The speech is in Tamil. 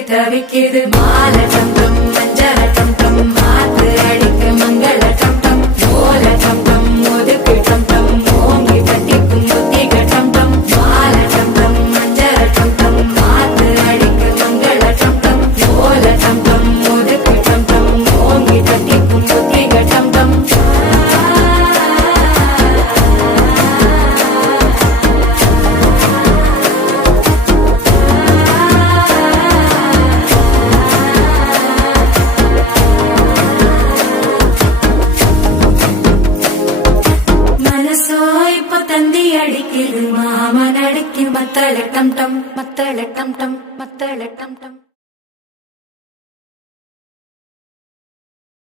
தவிக்குது மால டம் டம் மஞ்சள டம் டம் மாத்து அடிக்க மங்கள டம் டம் ஓல டம் டம் ஒதுக்கு டம் டம் ஓங்கி தட்டிக்கும் புத்திக டம் டம் மால டம் டம் மஞ்சள டம் டம் மாத்து அடிக்க மங்கள டம் டம் ஓல டம் டம் ஒதுக்கு டம் டம் ஓங்கி தட்டிக்கும் புத்திக டம் டம் தந்தி அடிக்குது மாமன் அடிக்கு மத்தள டம் டம் மத்தள டம் டம் மத்தள டம் டம்